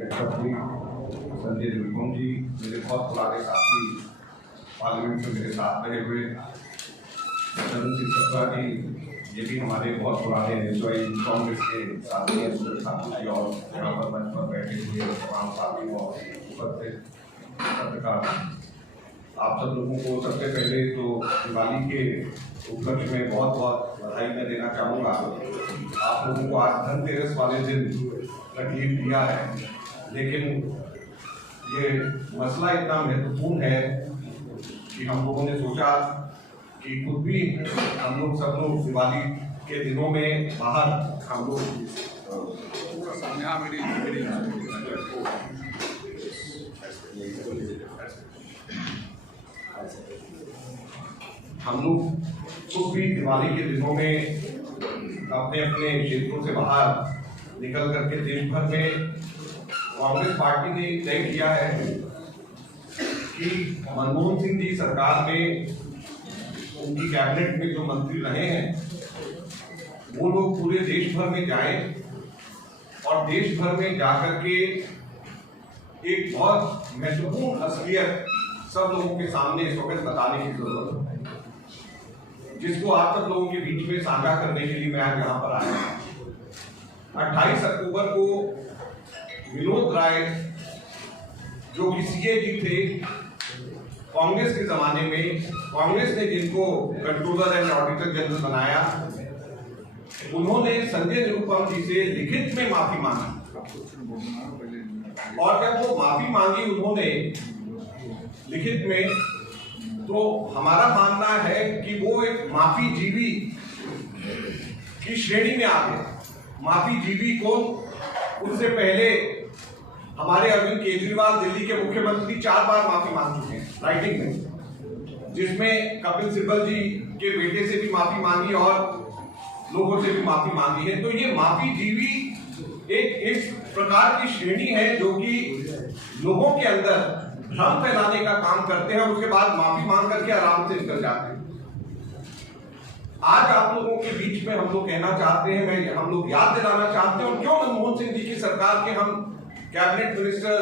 जी, संजय निरुपम जी, मेरे बहुत पुराने साथी, पार्लियामेंट में मेरे साथ रहे हुए चंदन सिंह सत्रा जी, ये भी हमारे बहुत पुराने कांग्रेस के साथी हैं, साथी और यहाँ पर मंच पर बैठे हुए तमाम साथी और उपस्थित पत्रकार, आप सब लोगों को सबसे पहले तो दिवाली के उपलक्ष्य में बहुत बहुत बधाई मैं देना चाहूँगा। आप लोगों को आज धनतेरस वाले दिन तकलीफ दिया है, लेकिन ये मसला इतना महत्वपूर्ण है कि हम लोगों ने सोचा कि खुद भी हम लोग सब लोग दिवाली के दिनों में बाहर हम लोग खुद भी दिवाली के दिनों में अपने अपने क्षेत्रों से बाहर निकल करके देश भर में कांग्रेस पार्टी ने तय किया है कि मनमोहन सिंह जी सरकार में उनकी कैबिनेट में जो मंत्री रहे हैं वो लोग पूरे देश भर में जाएं और देश भर में जाकर के एक बहुत महत्वपूर्ण असलियत सब लोगों के सामने इस वक्त बताने की जरूरत है, जिसको आप सब लोगों के बीच में साझा करने के लिए मैं आज यहाँ पर आया हूँ। 28 अक्टूबर को विनोद राय जो कि सीएजी थे कांग्रेस के जमाने में, कांग्रेस ने जिनको कंट्रोलर एंड ऑडिटर जनरल बनाया, उन्होंने संजय निरुपम जी से लिखित में माफी मांगी और जब वो माफी मांगी उन्होंने लिखित में, तो हमारा मानना है कि वो एक माफी जीवी की श्रेणी में आ गए। माफी जीवी कौन? उससे पहले हमारे अरविंद केजरीवाल दिल्ली के मुख्यमंत्री 4 बार माफी मांग चुके हैं राइटिंग में, जिसमें कपिल सिब्बल जी के बेटे से भी माफी मांगी और लोगों से भी माफी मांगी है। तो ये माफी जीवी एक इस प्रकार की श्रेणी है जो कि लोगों के अंदर भ्रम फैलाने का काम करते हैं और उसके बाद माफी मांग करके आराम से निकल जाते हैं। आज आप लोगों के बीच में हम लोग कहना चाहते हैं, हम लोग याद दिलाना चाहते हैं, और क्यों मनमोहन सिंह जी की सरकार के हम कैबिनेट मिनिस्टर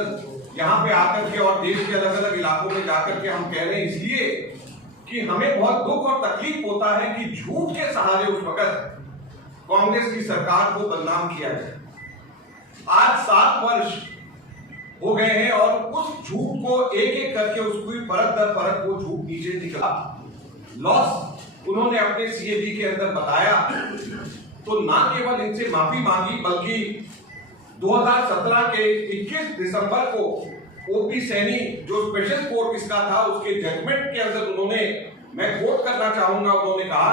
यहाँ पे आकर के और देश के अलग अलग इलाकों में जाकर के हम कह रहे हैं, इसलिए कि हमें बहुत दुख और तकलीफ होता है कि झूठ के सहारे उस वक्त कांग्रेस की सरकार को बदनाम किया गया। आज 7 वर्ष हो गए हैं और उस झूठ को एक एक करके उसकी परत दर परत वो झूठ नीचे निकला। लॉस उन्होंने अपने सीएजी के अंदर बताया, तो ना केवल इनसे माफी मांगी बल्कि 2017 के 21 दिसंबर को ओपी सैनी जो स्पेशल कोर्ट इसका था उसके जजमेंट के अंदर उन्होंने, मैं कोट करना चाहूंगा, उन्होंने कहा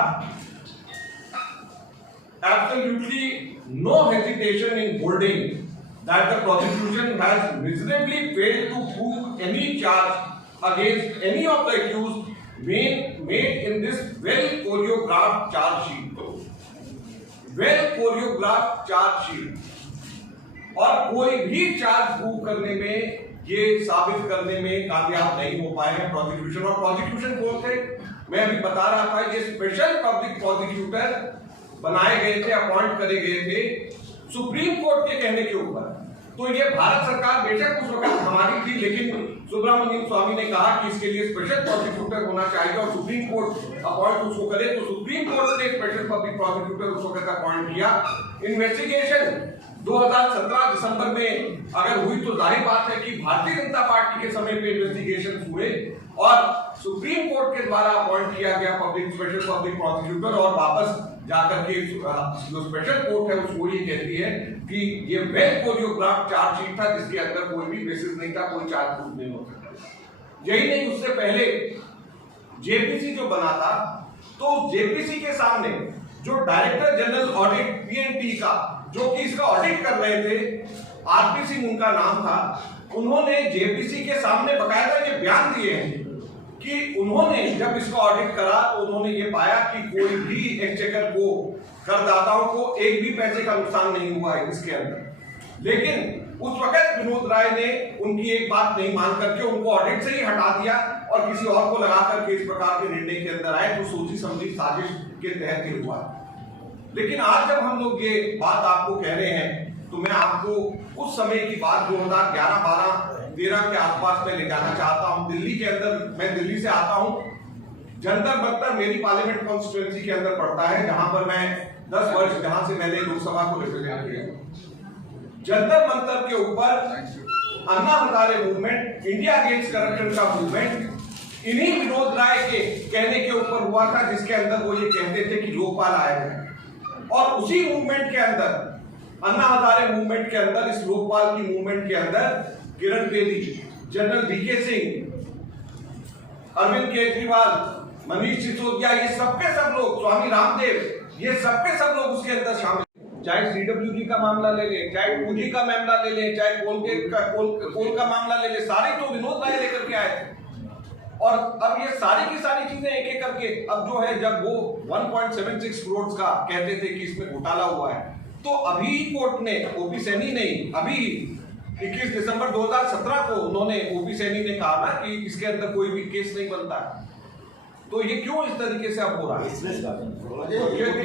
absolutely no hesitation in holding that the prosecution has miserably failed to prove any charge against any of the accused made in this well choreographed charge sheet. Well choreographed charge sheet. और कोई भी charge prove करने में, ये साबित करने में कामयाब नहीं हो पाए हैं प्रोसिक्यूशन। और प्रोसिक्यूशन कौन थे? मैं अभी बता रहा था, ये स्पेशल पब्लिक प्रोसिक्यूटर बनाए गए थे, अपॉइंट करे गए थे सुप्रीम कोर्ट के कहने के ऊपर। तो ये भारत सरकार बेशक उस वक्त हमारी थी, लेकिन सुब्रमण्यम स्वामी ने कहा कि इसके लिए स्पेशल प्रोसिक्यूटर होना चाहिए और सुप्रीम कोर्ट अपॉइंट उसको करे। तो सुप्रीम कोर्ट ने स्पेशल पब्लिक प्रोसिक्यूटर उस वक्त अपॉइंट किया। इन्वेस्टिगेशन 2017 दिसंबर में अगर हुई तो जाहिर बात है कि भारतीय जनता पार्टी के समय पे इन्वेस्टिगेशन हुए और सुप्रीम कोर्ट के द्वारा अपॉइंट किया गया स्पेशल पब्लिक प्रोसिक्यूटर, और वापस जाकर के जो स्पेशल कोर्ट है उसको ये कहती है कि ये वेल कोरियोग्राफ चार्जशीट था जिसके अंदर कोई भी बेसिस नहीं था, कोई चार्ज प्रूफ नहीं हो सकता। यही नहीं, उससे पहले जेपीसी जो बना था, तो जेपीसी के सामने जो डायरेक्टर जनरल ऑडिट पीएनटी का जो कि इसका ऑडिट कर रहे थे, आरपी सिंह उनका नाम था, उन्होंने जेपीसी के सामने बकायदा ये बयान दिए हैं कि उन्होंने जब इसका ऑडिट करा तो उन्होंने ये पाया कि कोई भी एक्सचेकर को, करदाताओं को एक भी पैसे का नुकसान नहीं हुआ है इसके अंदर। लेकिन उस वक्त विनोद राय ने उनकी एक बात नहीं मान करके उनको ऑडिट से ही हटा दिया और किसी और को लगा करके इस प्रकार के निर्णय के अंदर आए, तो सोची समझी साजिश के तहत ही हुआ। लेकिन आज जब हम लोग ये बात आपको कह रहे हैं तो मैं आपको उस समय की बात 2011, 12, 13 के आसपास में ले जाना चाहता हूं। दिल्ली के अंदर, मैं दिल्ली से आता हूं, जंतर मंतर मेरी पार्लियामेंट कॉन्स्टिट्यूएंसी के अंदर पड़ता है, जहां पर मैं 10 वर्ष जहां से मैंने लोकसभा को रिप्रेजेंट किया। जंतर मंतर के ऊपर Anna Hazare movement, India against corruption का मूवमेंट इन्हीं विनोद राय के कहने के ऊपर हुआ था, जिसके अंदर वो ये कहते थे कि लोकपाल आएगा। और उसी मूवमेंट के अंदर, अन्ना हजारे मूवमेंट के अंदर, इस लोकपाल की मूवमेंट के अंदर किरण बेदी, जनरल वीके सिंह, अरविंद केजरीवाल, मनीष सिसोदिया, ये सबके सब लोग, स्वामी रामदेव, ये सबके सब लोग उसके अंदर शामिल। चाहे सीडब्ल्यूजी का मामला ले ले, चाहे 2G का मामला ले ले, चाहे कोल का मामला ले ले, सारे तो विनोद राय लेकर के आए थे। और अब ये सारी की सारी चीजें एक एक करके, अब जो है, जब वो 1.76 करोड़ का कहते थे कि इसमें घोटाला हुआ है, तो अभी कोर्ट ने, ओपी सैनी ने, अभी 21 दिसंबर 2017 को उन्होंने, ओपी सैनी ने कहा ना कि इसके अंदर कोई भी केस नहीं बनता। तो ये क्यों इस तरीके से अब हो रहा है?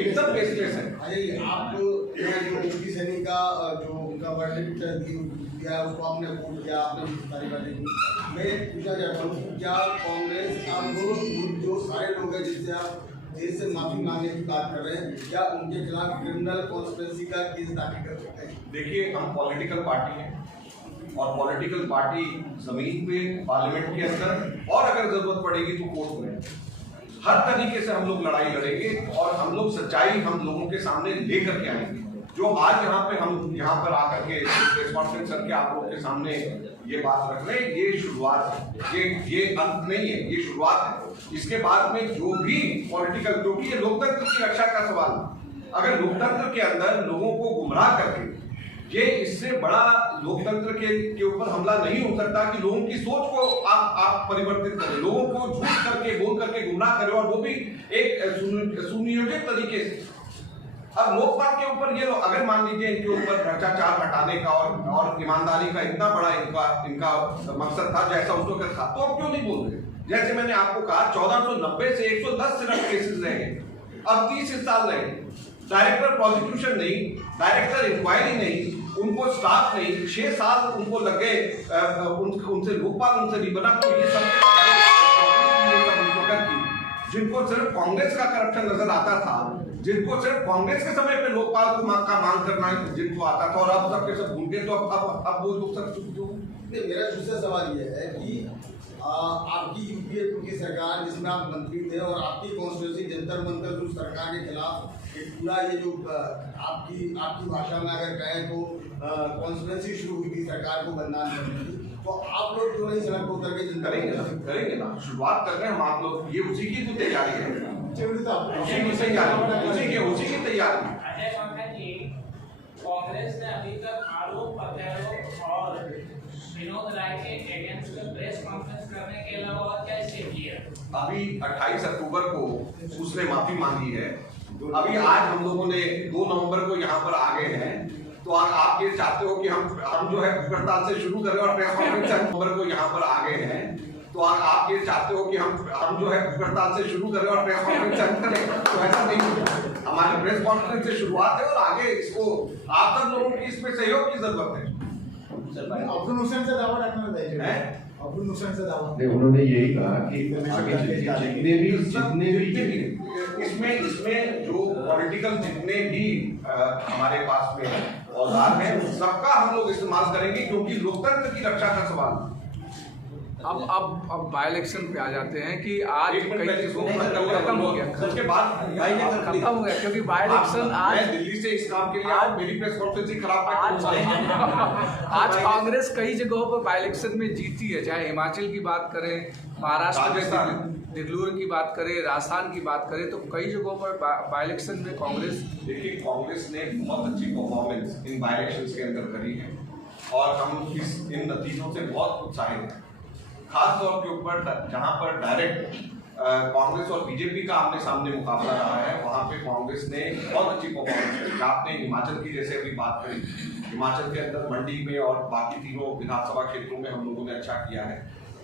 एकदम केसलेस है। आप जो ओपी सैनी का जो उनका वर्डिक्ट दिया, उसको आपने कोट किया, आपने सारी बातें की। मैं पूछना चाहता हूँ, क्या कांग्रेस, आप जो सारे लोग हैं जिससे आप देश से माफी मांगने की बात कर रहे हैं, क्या उनके खिलाफ क्रिमिनल कॉन्स्पिरेसी का केस दाखिल कर सकते हैं? देखिए, हम पॉलिटिकल पार्टी हैं और पॉलिटिकल पार्टी जमीन पे, पार्लियामेंट के अंदर, और अगर जरूरत पड़ेगी तो कोर्ट में, हर तरीके से हम लोग लड़ाई लड़ेंगे और हम लोग सच्चाई हम लोगों के सामने लेकर के आएंगे। जो आज यहाँ पे हम यहाँ पर आकर के प्रेस कॉन्फ्रेंस करके आप लोगों के सामने ये बात रख रहे हैं, ये शुरुआत है, ये अंत नहीं है, ये शुरुआत है। इसके बाद में जो भी पॉलिटिकल, क्योंकि ये लोकतंत्र की रक्षा का सवाल है, अगर लोकतंत्र के अंदर लोगों को गुमराह करके, ये इससे बड़ा लोकतंत्र के ऊपर हमला नहीं हो सकता कि लोगों की सोच को आप परिवर्तित करें, लोगों को झूठ करके, बोल करके गुमराह करें, और वो भी एक सुनियोजित तरीके से। अब लोकपाल के ऊपर ये लोग, अगर मान लीजिए इनके ऊपर भ्रष्टाचार हटाने का और ईमानदारी का इतना बड़ा इनका मकसद था, जैसा उस वक्त था, तो अब क्यों नहीं बोल रहे? जैसे मैंने आपको कहा, 1490 से 110 सिर्फ केसेस रहे, अब 30 साल रहे। डायरेक्टर प्रोसिक्यूशन नहीं, डायरेक्टर इंक्वायरी नहीं, उनको स्टाफ नहीं, 6 साल उनको लग गए, उनसे लोकपाल उनसे नहीं बना। तो ये सब जिनको सिर्फ कांग्रेस का करप्शन नजर आता था, जिनको सिर्फ कांग्रेस के समय पे लोकपाल को मांग करना जिनको आता था, और अब सबके सब भूल गए, तो अब वो लोग सब चुप क्यों? मेरा दूसरा सवाल ये है कि आपकी यूपीए की सरकार, जिसमें आप मंत्री थे, और आपकी कॉन्स्टिट्यूंसी जंतर मंतर जो सरकार के खिलाफ एक पूरा ये जो आपकी भाषा में अगर कहें तो कॉन्स्टिट्यूंसी शुरू हुई थी सरकार को बदनाम करने की, तो आप लोग क्यों नहीं सड़क को उतर के करेंगे ना, शुरुआत कर रहे हैं हम। आप लोग, ये उसी की तो तैयारी है, उसी की तैयारी। कांग्रेस ने अभी तक आरोप प्रत्यारोप और विनोद राय के अगेंस्ट प्रेस कॉन्फ्रेंस करने के अलावा और क्या स्टेप लिया? अभी 28 अक्टूबर को उसने माफी मांगी है। अभी आज हम लोगों ने 2 नवंबर को यहाँ पर आ गए हैं, तो आप ये चाहते हो कि हम जो है भूख हड़ताल से शुरू करें और प्रेस कॉन्फ्रेंस नवंबर को यहाँ पर आ गए हैं, तो आप ये चाहते हो कि हम जो है भूख हड़ताल से शुरू करें और प्रेस कॉन्फ्रेंस करें, तो ऐसा नहीं। हमारी प्रेस कॉन्फ्रेंस से शुरुआत है और आगे इसको आप सब लोगों की इसमें सहयोग की जरूरत है। अब्दुल हुसैन से दावा रखना है, अब्दुल हुसैन से दावा नहीं, उन्होंने यही कहा कि जितने भी इसमें जो पॉलिटिकल जितने भी हमारे पास में औजार हैं, सबका हम लोग इस्तेमाल करेंगे, क्योंकि लोकतंत्र की रक्षा का सवाल। अब बाय इलेक्शन पे आ जाते हैं कि आज खत्म हो गया, उसके बाद खत्म हो गया, क्योंकि बाय इलेक्शन आज दिल्ली से इस काम के लिए आज मेरी प्रेस कॉन्फ्रेंस खराब आज कांग्रेस कई जगहों पर बाय इलेक्शन में जीती है, चाहे हिमाचल की बात करें, महाराष्ट्र में दिगलूर की बात करें, राजस्थान की बात करें, तो कई जगहों पर बाय इलेक्शन में कांग्रेस, देखिए, कांग्रेस ने बहुत अच्छी परफॉर्मेंस इन बाय इलेक्शन के अंदर करी है और हम इन नतीजों से बहुत उत्साहित हैं। खास तौर के ऊपर जहां पर डायरेक्ट कांग्रेस और बीजेपी का आमने सामने मुकाबला रहा है, वहां पे कांग्रेस ने बहुत अच्छी परफॉर्मेंस की। आपने हिमाचल की जैसे अभी बात करी, हिमाचल के अंदर मंडी में और बाकी तीनों विधानसभा क्षेत्रों में हम लोगों ने अच्छा किया है।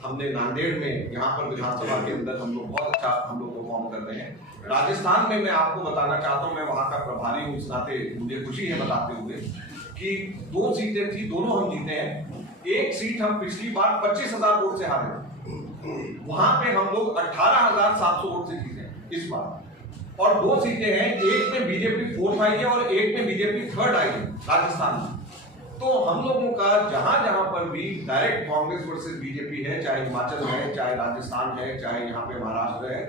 हमने नांदेड़ में, यहाँ पर विधानसभा के अंदर हम लोग बहुत अच्छा परफॉर्म कर रहे हैं। राजस्थान में मैं आपको बताना चाहता हूँ, मैं वहाँ का प्रभारी हूँ, इस नाते मुझे खुशी है बताते हुए कि 2 सीटें थी, दोनों हम जीते हैं। एक सीट हम पिछली बार 25,000 वोट से हारे, वहां पे हम लोग 18,700 वोट से जीते इस बार। और 2 सीटें हैं, एक में बीजेपी 4th आई है और एक में बीजेपी 3rd आई है राजस्थान में। तो हम लोगों का जहां जहां पर भी डायरेक्ट कांग्रेस वर्सेस बीजेपी है, चाहे हिमाचल है, चाहे राजस्थान है, चाहे यहाँ पे महाराष्ट्र है,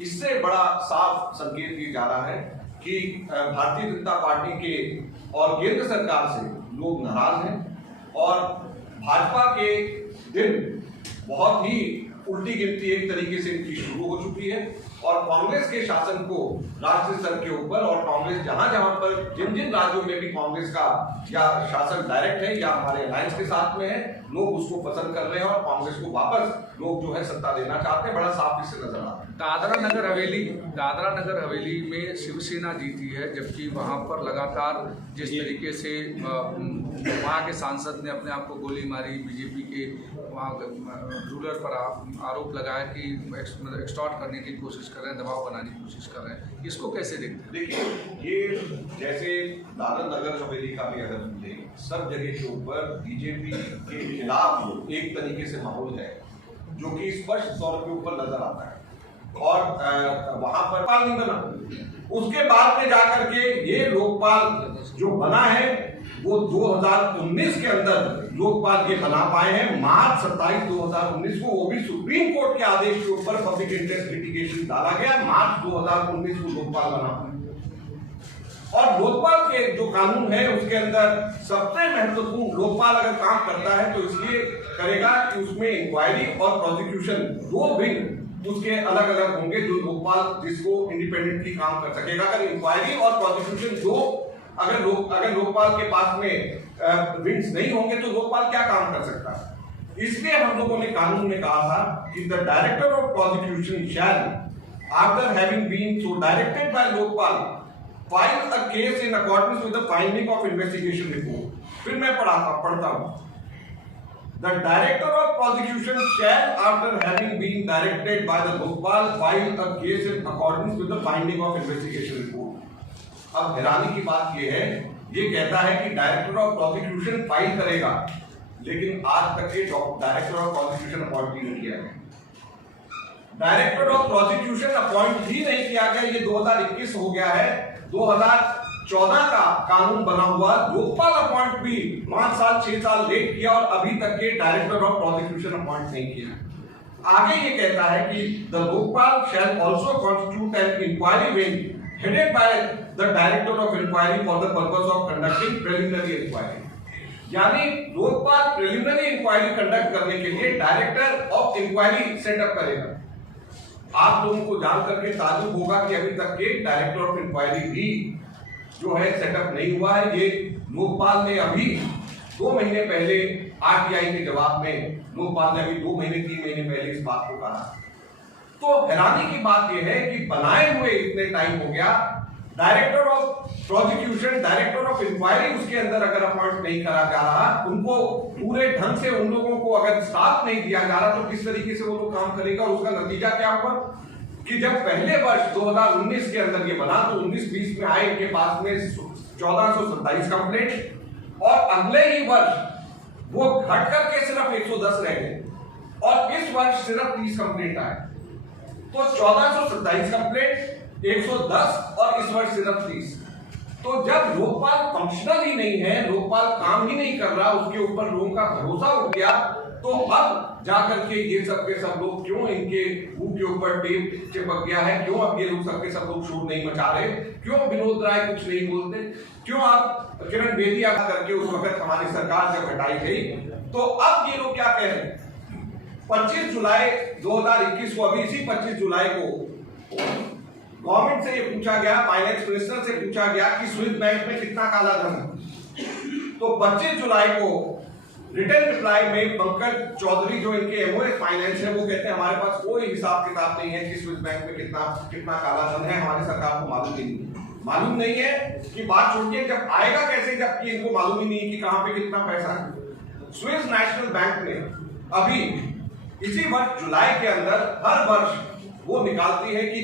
इससे बड़ा साफ संकेत ये जा रहा है कि भारतीय जनता पार्टी के और केंद्र सरकार से लोग नाराज हैं और भाजपा के दिन बहुत ही उल्टी गिनती एक तरीके से इनकी शुरू हो चुकी है और कांग्रेस के शासन को राष्ट्रीय स्तर के ऊपर और कांग्रेस जहां जहां पर जिन जिन राज्यों में भी कांग्रेस का या शासन डायरेक्ट है या हमारे अलायंस के साथ में है, लोग उसको पसंद कर रहे हैं और कांग्रेस को वापस लोग जो है सत्ता देना चाहते हैं। बड़ा साफ इससे नजर आ रहा है। दादरा नगर हवेली में शिवसेना जीती है, जबकि वहां पर लगातार जिस तरीके से वहां के सांसद ने अपने आप को गोली मारी, बीजेपी के वहाँ रूलर पर आरोप लगाया कि एक्सटॉर्ट करने की कोशिश कर रहे हैं, दबाव बनाने की कोशिश कर रहे हैं, इसको कैसे देखते हैं? देखिए, ये जैसे दादरा नगर हवेली का भी अगर देखें, सब जगह के ऊपर बीजेपी के खिलाफ एक तरीके से माहौल है जो कि स्पष्ट तौर के ऊपर नजर आता है और वहां पर लोकपाल नहीं बना। उसके बाद में जाकर के ये लोकपाल जो बना है वो 2019 के अंदर लोकपाल ये बना पाए हैं। मार्च 27, 2019 को वो भी सुप्रीम कोर्ट के आदेश के ऊपर पब्लिक इंटरेस्ट लिटिगेशन डाला गया। मार्च 2019 को लोकपाल बना और लोकपाल के जो कानून है उसके अंदर सबसे महत्वपूर्ण, लोकपाल अगर काम करता है तो इसलिए करेगा कि उसमें इंक्वायरी और प्रोसिक्यूशन 2 विंग उसके अलग अलग होंगे, जो लोकपाल जिसको इंडिपेंडेंटली काम कर सकेगा। अगर इंक्वायरी और प्रोसिक्यूशन 2 अगर लोकपाल के पास में विंग्स नहीं होंगे तो लोकपाल क्या काम कर सकता है? इसलिए हम लोगों ने कानून में कहा था कि the director of prosecution shall after having been so directed by Lokpal file a case in accordance with the finding of investigation report. फिर मैं पढ़ता हूं। The director of prosecution shall, after having been directed by the Lokpal, file a case in accordance with the finding of investigation report। अब हैरानी की बात यह है, ये कहता है कि डायरेक्टर ऑफ प्रोसिक्यूशन फाइल करेगा, लेकिन आज तक ये डायरेक्टर ऑफ प्रोसिक्यूशन अपॉइंट नहीं किया गया। डायरेक्टर ऑफ प्रोसिक्यूशन अपॉइंट ही नहीं किया गया। ये 2021 हो गया है, 2014 का कानून बना हुआ। लोकपाल अपॉइंट भी 5 साल 6 साल लेट किया और अभी तक के डायरेक्टर ऑफ प्रोसिक्यूशन अपॉइंट नहीं किया। आगे ये कहता है कि the Lokpal shall also constitute an inquiry wing headed by the director of inquiry for the purpose of conducting preliminary inquiry। यानी लोकपाल प्रिलिमिनरी इंक्वायरी कंडक्ट करने के लिए डायरेक्टर ऑफ इंक्वायरी सेटअप करेगा। आप लोगों को जान करके ताज्जुब होगा कि अभी तक के डायरेक्टर ऑफ इंक्वायरी भी जो है सेटअप नहीं हुआ है। ये लोकपाल ने अभी 2 महीने पहले आरटीआई के जवाब में लोकपाल ने अभी 2 महीने 3 महीने पहले इस बात को कहा। तो हैरानी की बात यह है कि बनाए हुए इतने टाइम हो गया, director of prosecution, director of inquiry उसके अंदर अगर अपॉइंट नहीं करा जा रहा, उनको पूरे ढंग से उन लोगों को अगर स्टाफ नहीं दिया जा रहा, तो किस तरीके से वो लोग काम करेगा? और उसका नतीजा क्या हुआ कि जब पहले वर्ष 2019 के अंदर ये बना तो 19-20 में आए इनके पास में 1427 कंप्लेंट और अगले ही वर्ष वो घट करके सिर्फ 110 रह गए और इस वर्ष सिर्फ 30 कंप्लेंट आए। तो 1427 कंप्लेंट, 110 और इस वर्ष सिर्फ 30। तो जब लोकपाल फंक्शनल ही नहीं है, लोकपाल काम ही नहीं कर रहा, उसके ऊपर लोगों का भरोसा उठ गया, तो अब जाकर के ये सब के सब लोग क्यों इनके मुंह के ऊपर टेप चिपक गया है? क्यों अब ये लोग सबके सब लोग शोर नहीं मचा रहे? क्यों विनोद राय कुछ नहीं बोलते? क्यों आप किरण बेदी आकर करके उस वक्त हमारी सरकार जब हटाई गई तो अब ये लोग क्या कह रहे हैं? 25 जुलाई 2021 को, अभी इसी 25 जुलाई को गवर्नमेंट से ये पूछा गया, फाइनेंस मिनिस्टर से पूछा गया कि स्विस बैंक में कितना काला धन है। तो 25 जुलाई को रिटर्न रिप्लाई में पंकज चौधरी जो इनके एमओएस फाइनेंस है वो कहते हैं हमारे पास कोई हिसाब किताब नहीं है कि स्विस बैंक में कितना काला धन है, हमारी सरकार को मालूम नहीं है कि बात छोड़िए जब आएगा कैसे, जबकि इनको मालूम ही नहीं कि कहां पे कितना पैसा है। स्विस नेशनल बैंक ने अभी इसी वर्ष जुलाई के अंदर हर वर्ष वो निकालती है कि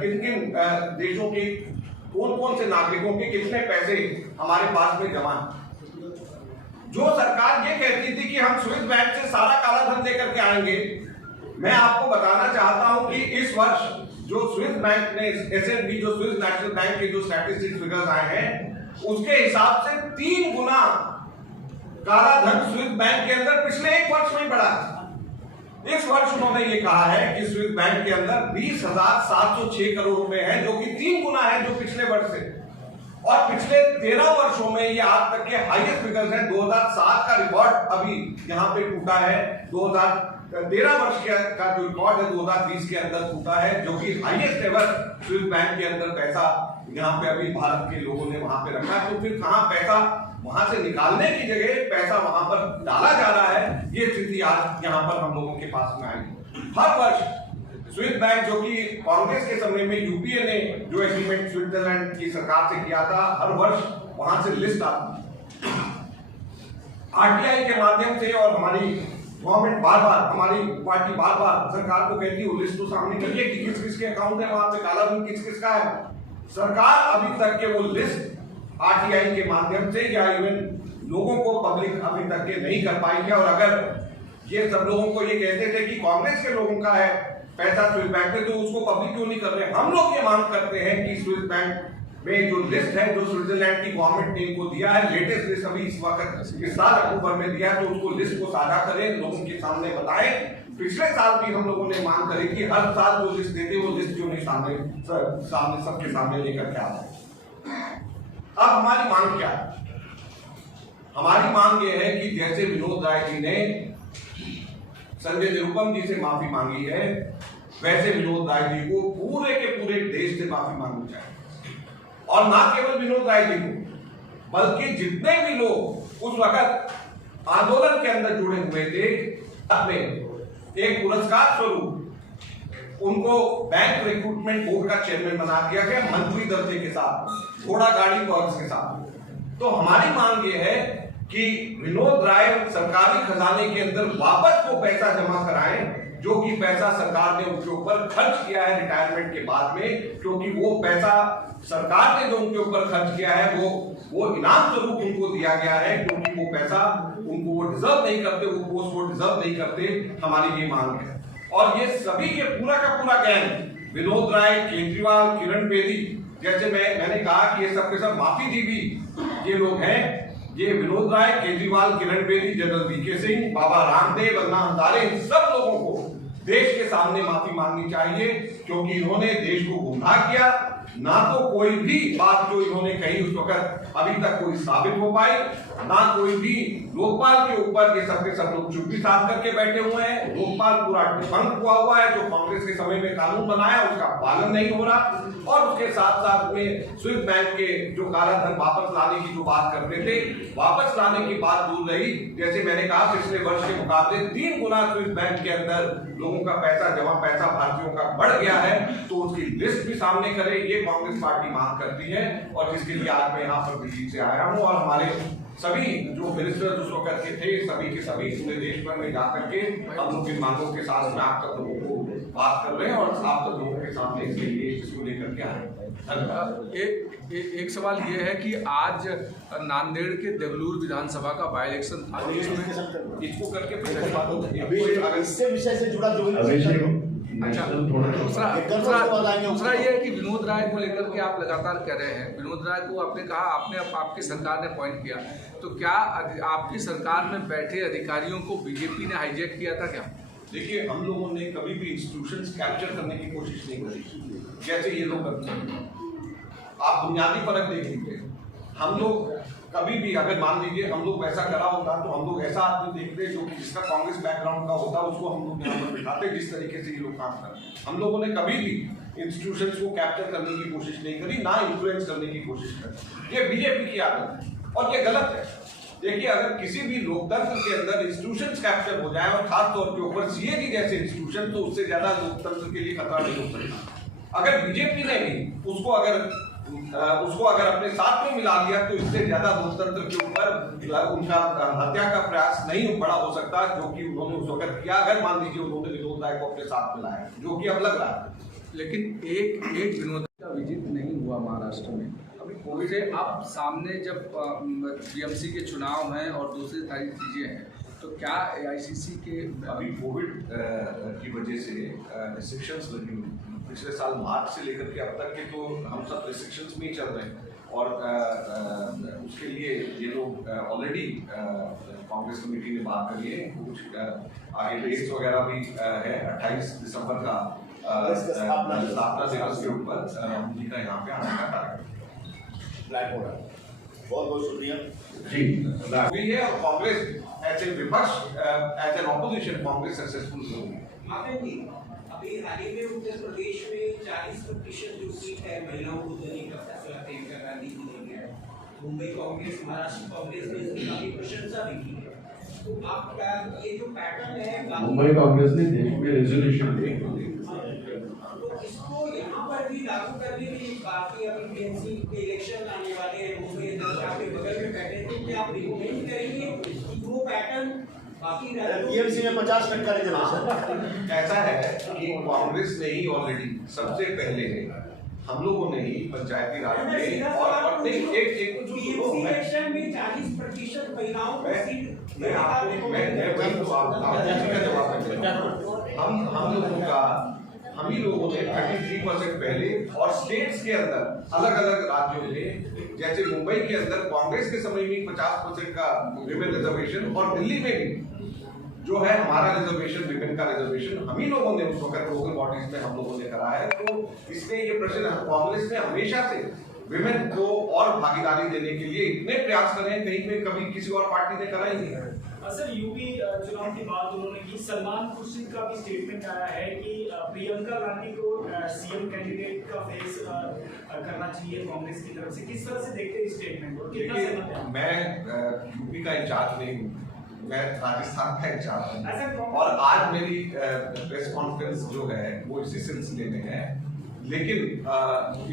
किन किन देशों के कौन कौन से नागरिकों के कितने पैसे हमारे पास में जमा है। जो सरकार ये कहती थी कि हम स्विस बैंक से सारा काला धन लेकर के आएंगे, मैं आपको बताना चाहता हूं कि इस वर्ष जो स्विस बैंक ने एसएनबी जो स्विस नेशनल बैंक के जो स्टैटिस्टिक्स फिगर्स आए हैं उसके हिसाब से 3 गुना काला धन स्विस बैंक के अंदर पिछले 1 वर्ष में बढ़ा। इस वर्ष उन्होंने ये कहा है कि स्विस बैंक के अंदर 20,706 करोड़ रुपए हैं, जो कि 3 गुना है जो पिछले वर्ष से। और पिछले 13 वर्षों में ये आज तक के हाईएस्ट फिगर्स हैं। 2007 का रिकॉर्ड अभी यहाँ पे टूटा है, 2013 वर्ष का जो रिकॉर्ड है 2020 के अंदर टूटा है, जो कि हाईएस्ट एवर स्विस बैंक के अंदर पैसा यहाँ पे अभी भारत के लोगों ने वहां पे रखा है। तो फिर कहाँ पैसा वहां से निकालने की जगह पैसा वहां पर डाला जा रहा है, ये स्थिति आज यहाँ पर हम लोगों के पास में आई। हर वर्ष स्विस बैंक, जो कि कांग्रेस के समय में यूपीए ने जो एग्रीमेंट स्विट्जरलैंड की सरकार से किया था, हर वर्ष वहां से लिस्ट आती। आरटीआई के माध्यम से और हमारी गवर्नमेंट बार-बार, हमारी पार्टी बार-बार सरकार को कहती है वो लिस्ट तो सामने करिए कि किस किस के अकाउंट है वहां पे काला धन किस किस का है। सरकार अभी तक के वो लिस्ट आरटीआई के माध्यम से या इवन लोगों को पब्लिक अभी तक के नहीं कर पाई है। और अगर ये सब लोगों को ये कहते थे कि कांग्रेस के लोगों का है पैसा स्विस बैंक में, तो उसको पब्लिक क्यों नहीं कर रहे? हम लोग ये मांग करते हैं कि स्विस बैंक में जो लिस्ट है जो स्विट्जरलैंड की गवर्नमेंट ने इनको दिया है, लेटेस्ट लिस्ट अभी इस वक्त इस साल अक्टूबर में दिया है, तो उसको लिस्ट को साझा करें, लोगों के सामने बताएं। पिछले साल भी हम लोगों ने मांग करी कि हर साल जो लिस्ट देते वो लिस्ट क्यों नहीं सामने सबके सामने लेकर के आते। अब हमारी मांग क्या है? हमारी मांग ये है कि जैसे विनोद राय जी ने संजय निरुपम जी से माफी मांगी है, वैसे विनोद राय जी को पूरे के पूरे देश से माफी मांगनी चाहिए। और ना केवल विनोद राय जी को, बल्कि जितने भी लोग उस वक्त आंदोलन के अंदर जुड़े हुए थे, अपने एक पुरस्कार स्वरूप उनको बैंक रिक्रूटमेंट बोर्ड का चेयरमैन बना दिया गया, मंत्री दर्जे के साथ, घोड़ा गाड़ी पर्स के साथ। तो हमारी मांग ये है कि विनोद राय सरकारी खजाने के अंदर वापस वो पैसा जमा कराएं जो कि पैसा सरकार ने उनके ऊपर खर्च किया है रिटायरमेंट के बाद में, क्योंकि वो पैसा सरकार ने जो उनके ऊपर खर्च किया है वो इनाम स्वरूप उनको दिया गया है, क्योंकि वो पैसा उनको वो डिजर्व नहीं करते, वो पोस्ट वो डिजर्व नहीं करते। हमारी ये मांग है। और ये सभी के पूरा का पूरा गैंग, विनोद राय, केजरीवाल, किरण बेदी, जैसे मैंने कहा कि ये सबके सब माफीजीवी ये लोग हैं। ये विनोद राय, केजरीवाल, किरण बेदी, जनरल वीके सिंह, बाबा रामदेव, अन्ना हजारे, इन सब लोगों को देश के सामने माफी मांगनी चाहिए, क्योंकि इन्होंने देश को गुमराह किया। ना तो कोई भी बात जो इन्होंने कही उस वक्त अभी तक कोई साबित हो पाई, ना कोई भी लोकपाल के ऊपर ये सबके सब लोग चुप्पी साध करके बैठे हुए हैं। लोकपाल पूरा डिफंक हुआ है, जो कांग्रेस के समय में कानून बनाया उसका पालन नहीं हो रहा। और उसके साथ साथ में स्विस बैंक के जो काला धन वापस लाने की जो बात करते थे, वापस लाने की बात दूर रही। जैसे मैंने कहा, पिछले वर्ष के मुकाबले 3 गुना स्विस बैंक के अंदर लोगों का पैसा, जमा पैसा भारतीयों का बढ़ गया है, तो उसकी लिस्ट भी सामने करे, ये कांग्रेस पार्टी मांग करती है। और जिसके लिए आज मैं यहाँ पर दिल्ली से आया हूँ, और हमारे सभी जो मिनिस्टर उस वक्त के थे, सभी के सभी पूरे देश भर में जाकर के हम लोग इन मांगों के साथ में आप तक लोगों को बात कर रहे हैं और आप तक लोगों के सामने इसको लेकर के आ रहे हैं। एक सवाल ये है कि आज नांदेड़ के देवलूर विधानसभा का बाई इलेक्शन था, इसको करके इससे विषय से जुड़ा जो अच्छा, दूसरा ये है कि विनोद राय को लेकर के आप लगातार कह रहे हैं, विनोद राय को आपने कहा आपकी सरकार ने अपॉइंट किया, तो क्या आपकी सरकार में बैठे अधिकारियों को बीजेपी ने हाईजैक किया था क्या? देखिए, हम लोगों ने कभी भी इंस्टीट्यूशंस कैप्चर करने की कोशिश नहीं करी जैसे ये लोग करते हैं। आप बुनियादी फर्क देख लीजिए। हम लोग कभी भी, अगर मान लीजिए हम लोग वैसा करा होता, तो हम लोग ऐसा आदमी देखते जो कि जिसका कांग्रेस बैकग्राउंड का होता, उसको हम लोग यहाँ पर बिठाते, जिस तरीके से ये लोग काम करते हैं। हम लोगों ने कभी भी इंस्टीट्यूशंस को कैप्चर करने की कोशिश नहीं करी, ना इन्फ्लुएंस करने की कोशिश करी। ये बीजेपी की आदत है और ये गलत है। देखिए, अगर किसी भी लोकतंत्र के अंदर इंस्टीट्यूशंस कैप्चर हो जाए, और खास तौर के ऊपर सीएजी जैसे इंस्टीट्यूशन, तो उससे ज्यादा लोकतंत्र के लिए खतरा नहीं हो सकता। अगर बीजेपी ने भी उसको अगर अपने साथ में मिला लिया, तो इससे ज्यादा लोकतंत्र के ऊपर उनका हत्या का प्रयास नहीं बड़ा हो सकता, जो कि उन्होंने उस वक्त किया। अगर मान लीजिए उन्होंने विनोद राय को अपने साथ मिलाया, जो कि अब लग रहा है। लेकिन एक विनोद का विजिट नहीं हुआ महाराष्ट्र में। अभी कोविड से आप सामने जब बीएमसी के चुनाव हैं और दूसरी सारी चीज़ें हैं, तो क्या एआईसीसी के अभी कोविड की वजह से रिस्ट्रिक्शंस लगी हुई, पिछले साल मार्च से लेकर के अब तक के तो हम सब रिस्ट्रिक्शंस में ही चल रहे हैं और उसके लिए ये लोग ऑलरेडी कांग्रेस कमेटी ने बात करी है, कुछ आगे डेट्स वगैरह भी है। 28 दिसंबर का स्थापना दिवस के ऊपर राहुल जी का यहाँ पे आने का कार्यक्रम प्लान हो रहा है। बहुत बहुत शुक्रिया जी हुई है और कांग्रेस एज ए विपक्ष as an opposition Congress successful होगी। अभी हाल ही में उत्तर प्रदेश में 40% जो सीट है महिलाओं को देने का फैसला प्रियंका गांधी जी ने किया है। मुंबई कांग्रेस, महाराष्ट्र कांग्रेस ने इसकी काफी प्रशंसा भी की है। तो आपका ये जो पैटर्न है मुंबई कांग्रेस ने देश में रेजोल्यूशन दी, तो इसको यहाँ पर भी लागू करने के लिए काफी अभी बीएमसी के इलेक्शन आने वाले हैं, मुंबई अध्यक्ष आपके बगल में बैठे हैं, तो क्या आप रिकमेंड करेंगे कि वो पैटर्न बाकी टीएमसी में 50% रिजर्वेशन। ऐसा है कि कांग्रेस ने ही ऑलरेडी सबसे पहले हम लोगों ने ही पंचायती राज में और नहीं एक इलेक्शन में 40% महिलाओं को सीट मैं आपको मैं वही तो हम लोगों का हम ही लोगों ने 33% पहले और स्टेट्स के अंदर अलग अलग राज्यों में, जैसे मुंबई के अंदर कांग्रेस के समय में 50% का विमेन रिजर्वेशन और दिल्ली में भी जो है हमारा रिजर्वेशन, विमेन का रिजर्वेशन हम ही लोगों ने उस वक्त लोकल बॉडीज में हम लोगों ने करा है। तो इसमें ये प्रश्न कांग्रेस ने हमेशा से विमेन को और भागीदारी देने के लिए इतने प्रयास करे हैं, कहीं पे कभी किसी और पार्टी ने करा ही नहीं है। सर यूपी चुनाव की बात उन्होंने की, सलमान खुर्शीद का भी स्टेटमेंट आया है कि प्रियंका गांधी को सीएम कैंडिडेट का फेस करना चाहिए कांग्रेस की तरफ से। किस तरह से देखते हैं इस स्टेटमेंट को, कितना सहमत है? मैं यूपी का इंचार्ज नहीं हूँ, मैं राजस्थान का इंचार्ज ऐसा हूँ कौन- और आज मेरी प्रेस कॉन्फ्रेंस जो है वो इसी सिलसिले में है। लेकिन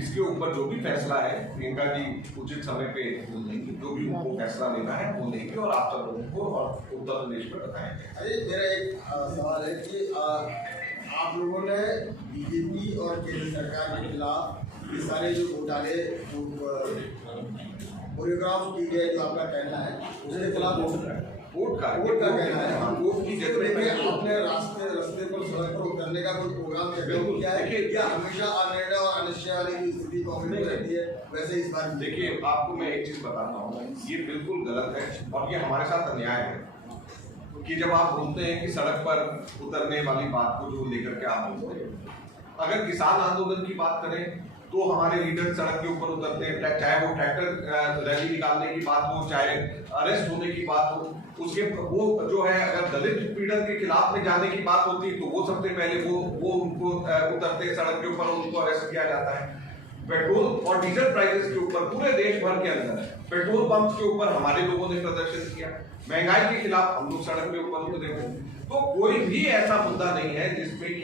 इसके ऊपर जो भी फैसला है प्रियंका जी उचित समय पे लेंगी, जो भी उनको फैसला लेना है वो लेंगे और आप सब लोगों को और उत्तर प्रदेश में बताएंगे। अरे मेरा एक सवाल है कि आप लोगों ने बीजेपी और केंद्र सरकार के खिलाफ ये सारे जो घोटाले कोरियोग्राफ की गए, जो आपका कहना है उसके खिलाफ कोर्ट का कहना है, कोर्ट की जजमेंट में आपने रास्ते पर सड़क पर उतरने का कोई प्रोग्राम शेड्यूल किया है? देखिए, या हमेशा अनिर्णय और अनिश्चय वाली जो स्थिति कांग्रेस में रहती है वैसे इस बार भी? देखिए आपको मैं एक चीज बताता हूँ, ये बिल्कुल गलत है और ये हमारे साथ अन्याय है कि जब आप बोलते हैं कि सड़क पर उतरने वाली बात को जो लेकर के आप बोलते हैं, अगर किसान आंदोलन की बात करें तो हमारे लीडर सड़क के ऊपर उतरते हैं, चाहे वो ट्रैक्टर रैली निकालने की बात हो, चाहे अरेस्ट होने की बात हो, उसके वो जो है अगर दलित पीड़न के खिलाफ में जाने की बात होती तो वो सबसे पहले वो उनको उतरते सड़क के ऊपर, उनको अरेस्ट किया जाता है। पेट्रोल और डीजल प्राइसेस के ऊपर पूरे देश भर के अंदर पेट्रोल पंप के ऊपर हमारे लोगों ने प्रदर्शन किया, महंगाई के खिलाफ हम लोग सड़क के ऊपर उतरे। तो कोई भी ऐसा मुद्दा नहीं है जिसमें